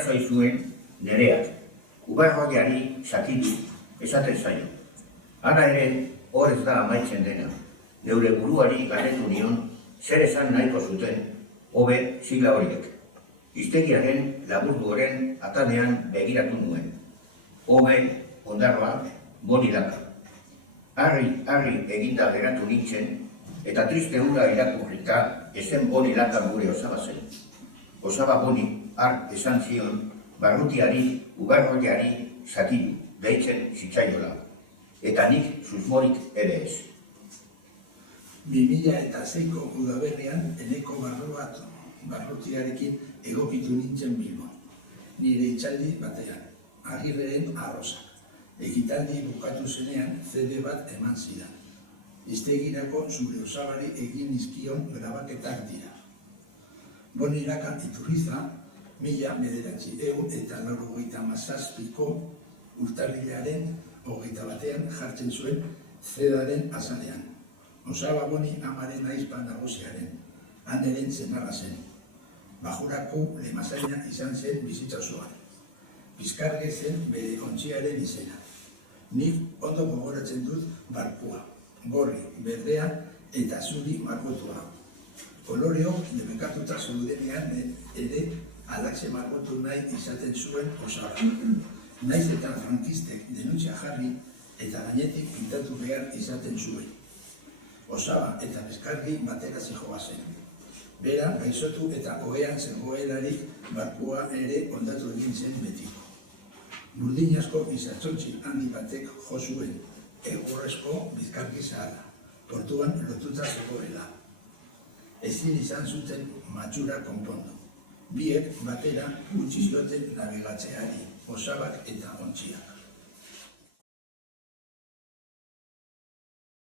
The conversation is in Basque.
arrazoi zuen Nereak, ubarroiari sakitu esaten zaio. Hala ere, hor ez da amaitzen dena. Neure buruari galdetu nion zer esan nahiko zuten hobe sigla horiek. Hiztegiaren laburduaren atanean begiratu nuen. Hobe, ondarroa, boni laka. Harri eginda geratu nintzen, eta triste hura irakurrita ezen boni laka gure osaba zen. Osaba boni, har esan zion, barrutiari, ubarroiari sakitu, deitzen zitzaiola. Eta nik susmorik ere ez. 2006ko udaberrian eneko barrutiarekin egokitu nintzen Bilbon. Nire itzaldi batean, Agirreren arrosak. Ekitaldi bukatu zenean CD bat eman zidan. Hiztegirako zure osabari egin nizkion grabaketak dira. Boni Laka Iturriza, 1997ko urtarrilaren 21 jartzen zuen zedaren azalean. Osaba Boni amaren aizpan nagusiaren, haneren zenarra zen. Bajurako lemazaina izan zen bizitza osoan. Bizkarge zen bere ontziaren izena. Nik ondo gogoratzen dut barkua, gorri, berdea eta zuri margotua. Koloreok debekatuta zeudenean ere alakze margotu nahi izaten zuen osaba. Naiz eta frankistek denuntzia jarri eta gainetik pintatu behar izaten zuen. Osaba eta Bizkargi batera zihoazen. Bera gaizotu eta ohean zegoelarik barkua ere ondatu egin zen betiko. Burdin asko izatzontzi handi batek jo zuen, egurrezko Bizkargi zaharra, portuan lotuta zegoela. Ezin izan zuten matxura konpondu. Biek batera utzi zioten nabigatzeari, osabak eta ontziak.